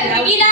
Tranquila,